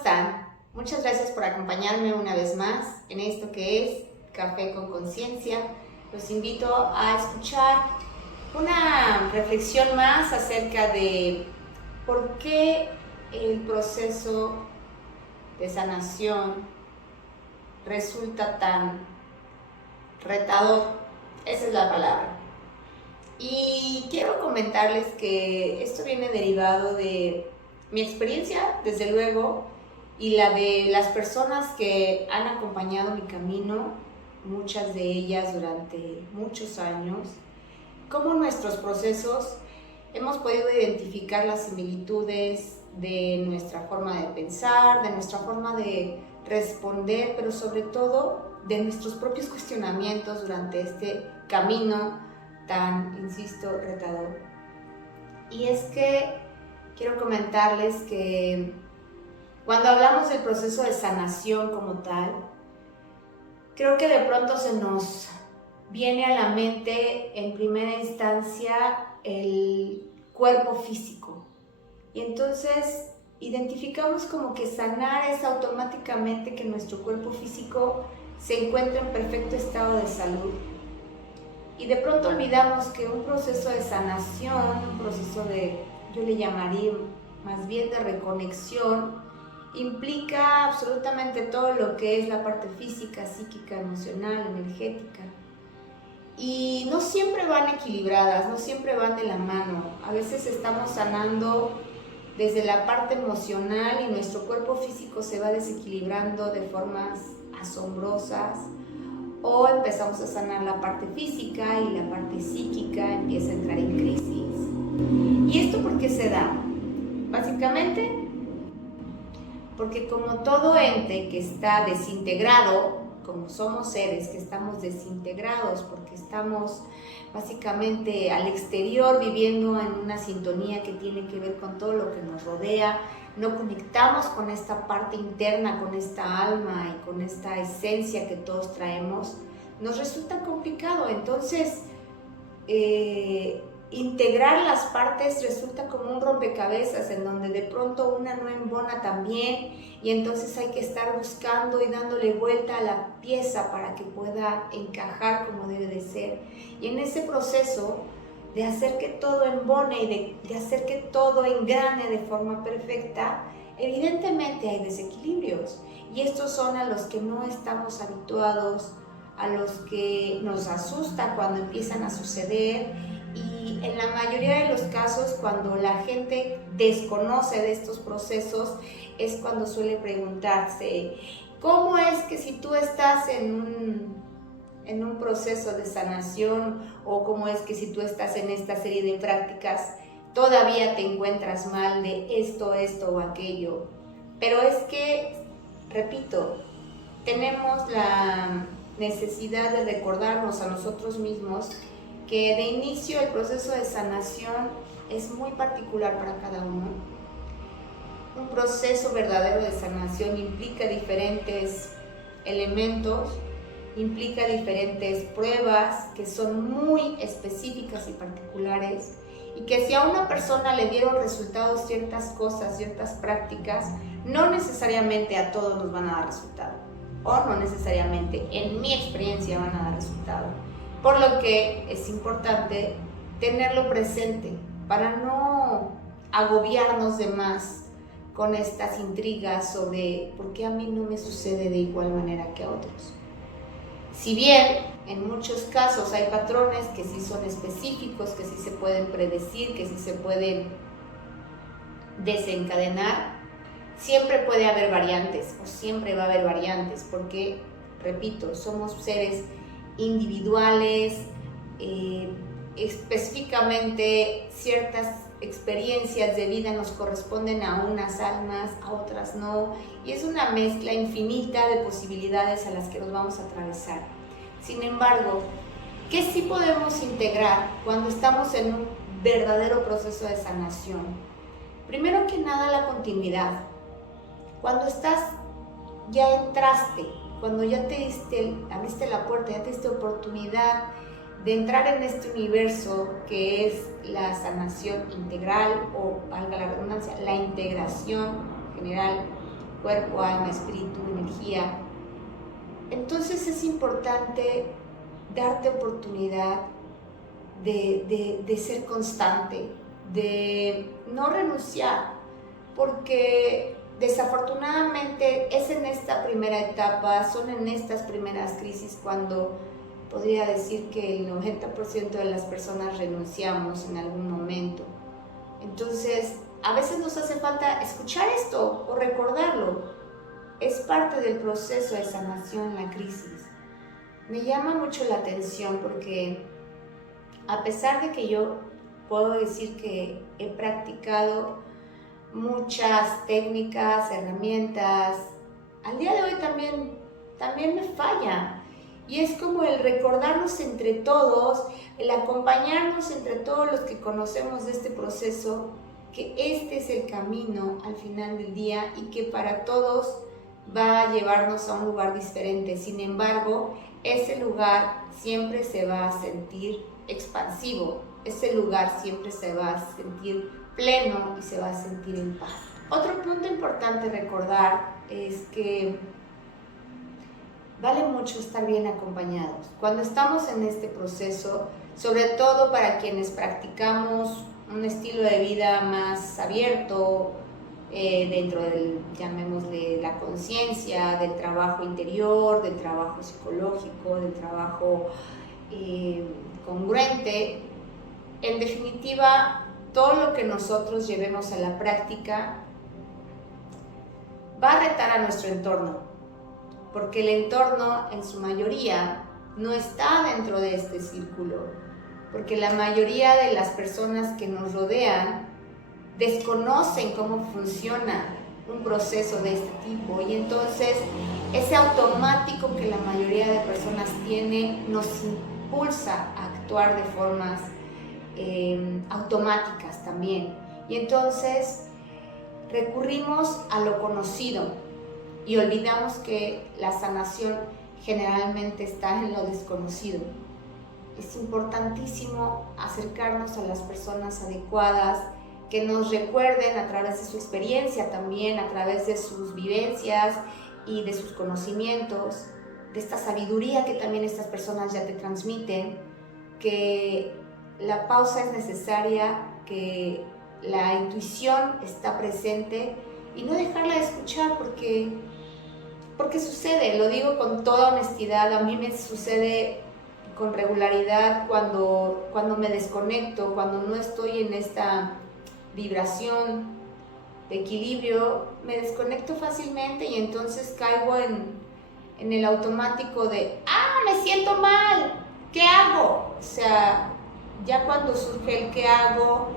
están? Muchas gracias por acompañarme una vez más en esto que es Café con Conciencia. Los invito a escuchar una reflexión más acerca de por qué el proceso de sanación resulta tan retador. Esa es la palabra. Y quiero comentarles que esto viene derivado de mi experiencia, desde luego, y la de las personas que han acompañado mi camino, muchas de ellas durante muchos años, cómo nuestros procesos hemos podido identificar las similitudes de nuestra forma de pensar, de nuestra forma de responder, pero sobre todo de nuestros propios cuestionamientos durante este camino tan, insisto, retador. Y es que quiero comentarles que cuando hablamos del proceso de sanación como tal, creo que de pronto se nos viene a la mente en primera instancia el cuerpo físico. Y entonces identificamos como que sanar es automáticamente que nuestro cuerpo físico se encuentra en perfecto estado de salud. Y de pronto olvidamos que un proceso de sanación, un proceso de, yo le llamaría más bien de reconexión, implica absolutamente todo lo que es la parte física, psíquica, emocional, energética. Y no siempre van equilibradas, no siempre van de la mano. A veces estamos sanando desde la parte emocional y nuestro cuerpo físico se va desequilibrando de formas asombrosas. O empezamos a sanar la parte física y la parte psíquica empieza a entrar en crisis. ¿Y esto por qué se da? Básicamente porque como todo ente que está desintegrado, como somos seres que estamos desintegrados porque estamos básicamente al exterior viviendo en una sintonía que tiene que ver con todo lo que nos rodea, no conectamos con esta parte interna, con esta alma y con esta esencia que todos traemos, nos resulta complicado. Entonces, integrar las partes resulta como un rompecabezas en donde de pronto una no embona tan bien y entonces hay que estar buscando y dándole vuelta a la pieza para que pueda encajar como debe de ser. Y en ese proceso de hacer que todo embone y de hacer que todo engrane de forma perfecta, evidentemente hay desequilibrios y estos son a los que no estamos habituados, a los que nos asusta cuando empiezan a suceder. Y en la mayoría de los casos, cuando la gente desconoce de estos procesos, es cuando suele preguntarse, ¿cómo es que si tú estás en un proceso de sanación o cómo es que si tú estás en esta serie de prácticas, todavía te encuentras mal de esto o aquello? Pero es que, repito, tenemos la necesidad de recordarnos a nosotros mismos que de inicio el proceso de sanación es muy particular para cada uno. Un proceso verdadero de sanación implica diferentes elementos, implica diferentes pruebas que son muy específicas y particulares, y que si a una persona le dieron resultados ciertas cosas, ciertas prácticas, no necesariamente a todos nos van a dar resultado, o no necesariamente en mi experiencia van a dar resultado. Por lo que es importante tenerlo presente para no agobiarnos de más con estas intrigas sobre por qué a mí no me sucede de igual manera que a otros. Si bien en muchos casos hay patrones que sí son específicos, que sí se pueden predecir, que sí se pueden desencadenar, siempre puede haber variantes o siempre va a haber variantes porque, repito, somos seres individuales, específicamente ciertas experiencias de vida nos corresponden a unas almas, a otras no, y es una mezcla infinita de posibilidades a las que nos vamos a atravesar. Sin embargo, ¿qué sí podemos integrar cuando estamos en un verdadero proceso de sanación? Primero que nada, la continuidad. Cuando ya entraste, cuando ya abriste la puerta, ya te diste oportunidad de entrar en este universo que es la sanación integral, o valga la redundancia, la integración general, cuerpo, alma, espíritu, energía. Entonces es importante darte oportunidad de ser constante, de no renunciar, porque desafortunadamente es en esta primera etapa, son en estas primeras crisis cuando podría decir que el 90% de las personas renunciamos en algún momento. Entonces, a veces nos hace falta escuchar esto o recordarlo. Es parte del proceso de sanación en la crisis. Me llama mucho la atención porque a pesar de que yo puedo decir que he practicado muchas técnicas, herramientas, al día de hoy también me falla. Y es como el recordarnos entre todos, el acompañarnos entre todos los que conocemos de este proceso, que este es el camino al final del día y que para todos va a llevarnos a un lugar diferente. Sin embargo, ese lugar siempre se va a sentir expansivo, ese lugar siempre se va a sentir pleno y se va a sentir en paz. Otro punto importante recordar es que vale mucho estar bien acompañados. Cuando estamos en este proceso, sobre todo para quienes practicamos un estilo de vida más abierto, dentro del, llamémosle, la conciencia, del trabajo interior, del trabajo psicológico, del trabajo congruente, en definitiva, todo lo que nosotros llevemos a la práctica va a retar a nuestro entorno, porque el entorno en su mayoría no está dentro de este círculo, porque la mayoría de las personas que nos rodean desconocen cómo funciona un proceso de este tipo, y entonces ese automático que la mayoría de personas tiene nos impulsa a actuar de formas automáticas también, y entonces recurrimos a lo conocido y olvidamos que la sanación generalmente está en lo desconocido. Es importantísimo acercarnos a las personas adecuadas, que nos recuerden a través de su experiencia también, a través de sus vivencias y de sus conocimientos, de esta sabiduría que también estas personas ya te transmiten, que la pausa es necesaria, que la intuición está presente y no dejarla de escuchar porque sucede, lo digo con toda honestidad, a mí me sucede con regularidad cuando me desconecto, cuando no estoy en esta vibración de equilibrio, me desconecto fácilmente y entonces caigo en el automático de me siento mal, ¿qué hago? O sea, ya cuando surge el ¿qué hago?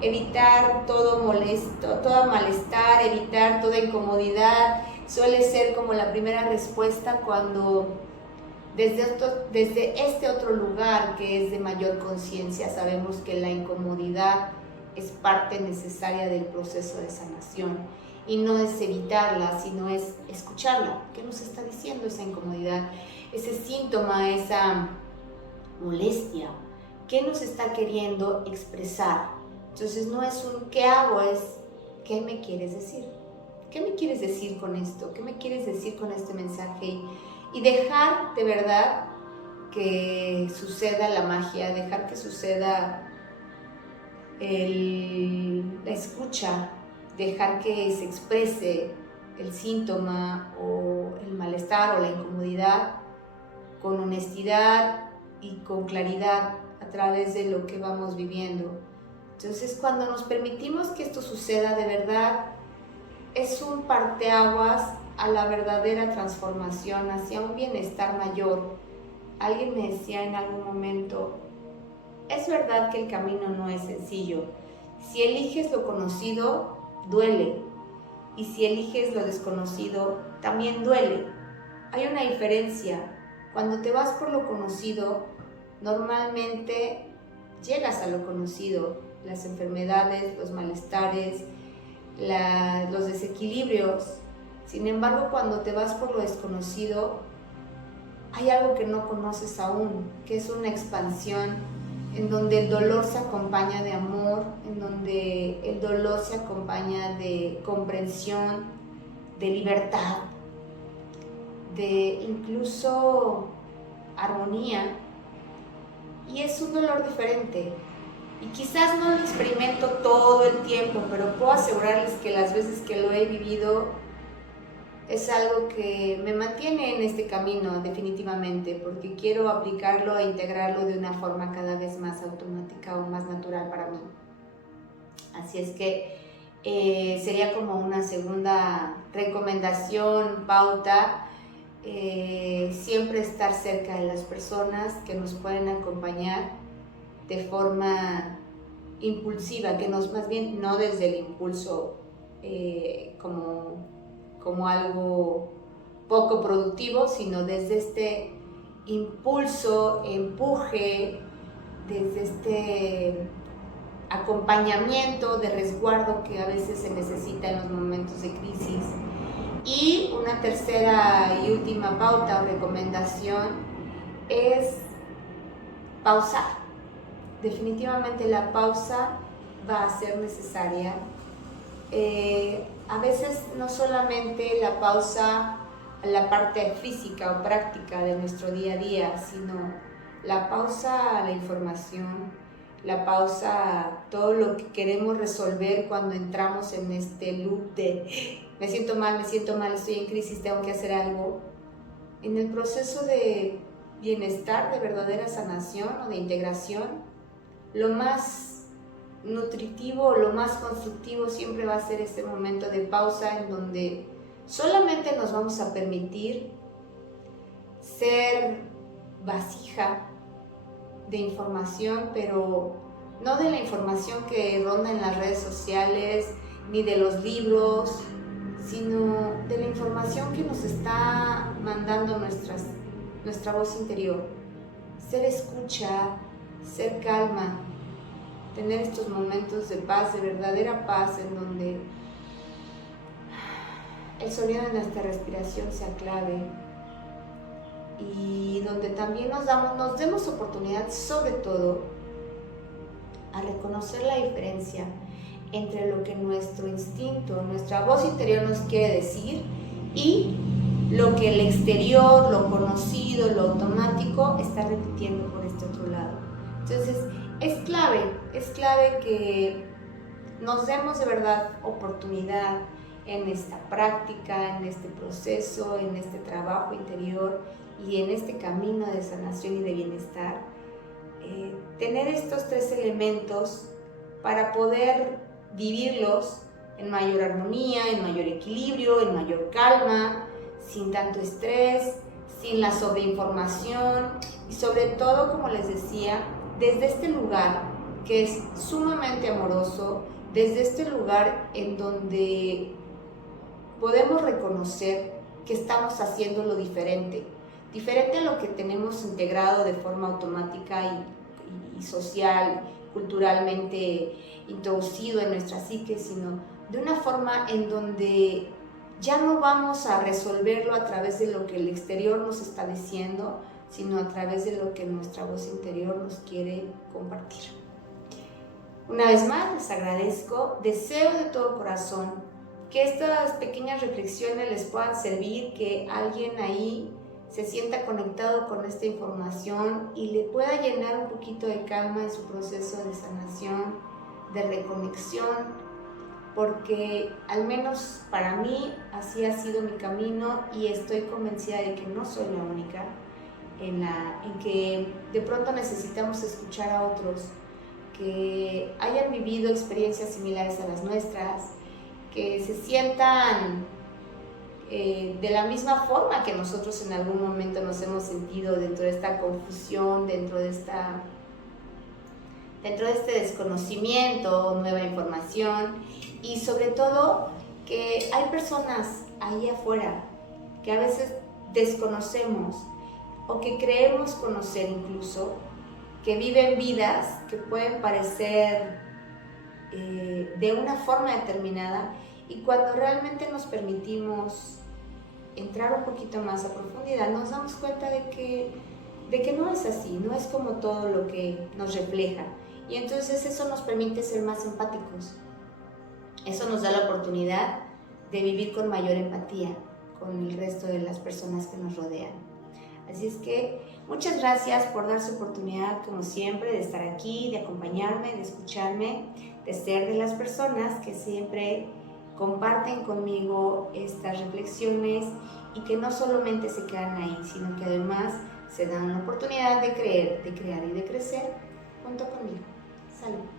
Evitar todo molesto, todo malestar, evitar toda incomodidad, suele ser como la primera respuesta cuando desde este otro lugar que es de mayor conciencia sabemos que la incomodidad es parte necesaria del proceso de sanación y no es evitarla, sino es escucharla. ¿Qué nos está diciendo esa incomodidad? Ese síntoma, esa molestia, ¿qué nos está queriendo expresar? Entonces no es un ¿qué hago? Es ¿qué me quieres decir? ¿Qué me quieres decir con esto? ¿Qué me quieres decir con este mensaje? Y dejar de verdad que suceda la magia, dejar que suceda la escucha, dejar que se exprese el síntoma o el malestar o la incomodidad con honestidad y con claridad a través de lo que vamos viviendo. Entonces, cuando nos permitimos que esto suceda de verdad, es un parteaguas a la verdadera transformación hacia un bienestar mayor. Alguien me decía en algún momento, es verdad que el camino no es sencillo. Si eliges lo conocido, duele. Y si eliges lo desconocido, también duele. Hay una diferencia. Cuando te vas por lo conocido, normalmente llegas a lo conocido. Las enfermedades, los malestares, los desequilibrios. Sin embargo, cuando te vas por lo desconocido, hay algo que no conoces aún, que es una expansión en donde el dolor se acompaña de amor, en donde el dolor se acompaña de comprensión, de libertad, de incluso armonía, y es un dolor diferente. Y quizás no lo experimento todo el tiempo, pero puedo asegurarles que las veces que lo he vivido es algo que me mantiene en este camino definitivamente, porque quiero aplicarlo e integrarlo de una forma cada vez más automática o más natural para mí. Así es que sería como una segunda recomendación, pauta, siempre estar cerca de las personas que nos pueden acompañar de forma impulsiva, que nos, más bien no desde el impulso como algo poco productivo, sino desde este impulso, empuje, desde este acompañamiento de resguardo que a veces se necesita en los momentos de crisis. Y una tercera y última pauta o recomendación es pausar. Definitivamente la pausa va a ser necesaria. A veces no solamente la pausa a la parte física o práctica de nuestro día a día, sino la pausa a la información, la pausa a todo lo que queremos resolver cuando entramos en este loop de me siento mal, estoy en crisis, tengo que hacer algo. En el proceso de bienestar, de verdadera sanación o de integración, lo más nutritivo, lo más constructivo siempre va a ser este momento de pausa en donde solamente nos vamos a permitir ser vasija de información, pero no de la información que ronda en las redes sociales ni de los libros, sino de la información que nos está mandando nuestra voz interior. Ser escucha, ser calma, tener estos momentos de paz, de verdadera paz, en donde el sonido de nuestra respiración sea clave y donde también nos demos oportunidad, sobre todo, a reconocer la diferencia entre lo que nuestro instinto, nuestra voz interior nos quiere decir y lo que el exterior, lo conocido, lo automático está repitiendo por este otro lado. Entonces, es clave que nos demos de verdad oportunidad en esta práctica, en este proceso, en este trabajo interior y en este camino de sanación y de bienestar. Tener estos tres elementos para poder vivirlos en mayor armonía, en mayor equilibrio, en mayor calma, sin tanto estrés, sin la sobreinformación y sobre todo, como les decía, desde este lugar que es sumamente amoroso, desde este lugar en donde podemos reconocer que estamos haciendo lo diferente a lo que tenemos integrado de forma automática y social, culturalmente introducido en nuestra psique, sino de una forma en donde ya no vamos a resolverlo a través de lo que el exterior nos está diciendo, sino a través de lo que nuestra voz interior nos quiere compartir. Una vez más, les agradezco, deseo de todo corazón que estas pequeñas reflexiones les puedan servir, que alguien ahí se sienta conectado con esta información y le pueda llenar un poquito de calma en su proceso de sanación, de reconexión, porque al menos para mí así ha sido mi camino y estoy convencida de que no soy la única en que de pronto necesitamos escuchar a otros que hayan vivido experiencias similares a las nuestras, que se sientan de la misma forma que nosotros en algún momento nos hemos sentido dentro de esta confusión, dentro de este desconocimiento, nueva información, y sobre todo que hay personas ahí afuera que a veces desconocemos o que creemos conocer incluso, que viven vidas que pueden parecer de una forma determinada, y cuando realmente nos permitimos entrar un poquito más a profundidad, nos damos cuenta de que no es así, no es como todo lo que nos refleja. Y entonces eso nos permite ser más empáticos. Eso nos da la oportunidad de vivir con mayor empatía con el resto de las personas que nos rodean. Así es que muchas gracias por darse oportunidad, como siempre, de estar aquí, de acompañarme, de escucharme, de ser de las personas que siempre comparten conmigo estas reflexiones y que no solamente se quedan ahí, sino que además se dan la oportunidad de creer, de crear y de crecer junto conmigo. Salud.